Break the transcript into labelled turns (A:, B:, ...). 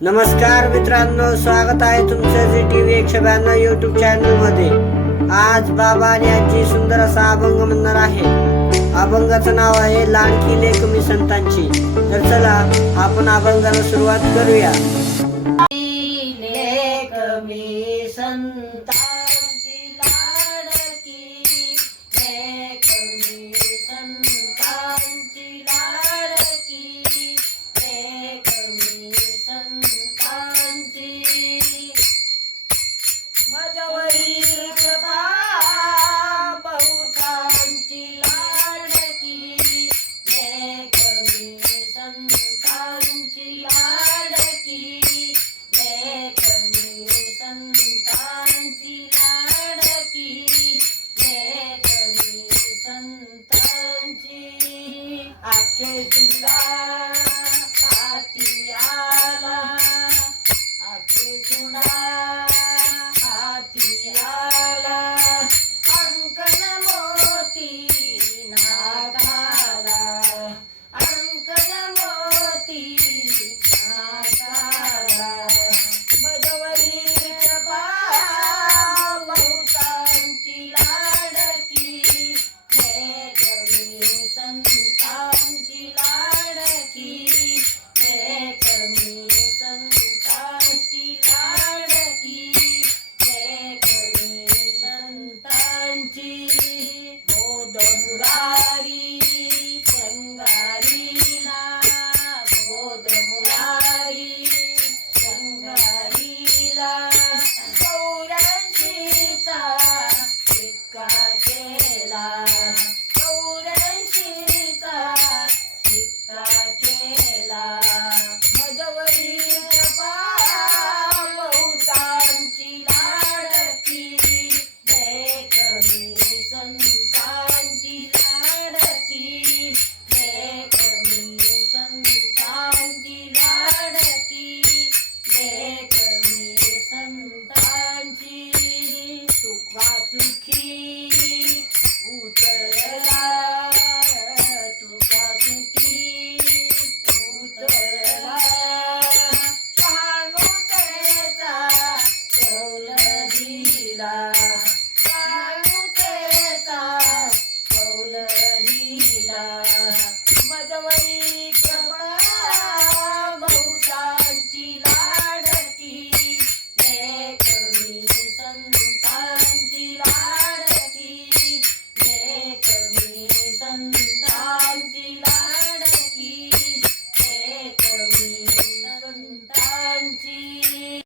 A: नमस्कार मित्रांनो स्वागत आहे तुमचं जी टी व्ही एकशे ब्याण्णव यूट्यूब चॅनलमध्ये आज बाबा आणि आजी सुंदर असा अभंग म्हणणार आहे अभंगाचं नाव आहे लाडकी लेख मी संतांची. तर चला आपण अभंगाला सुरुवात करूया. संता chasing the light. Yeah. मजवरी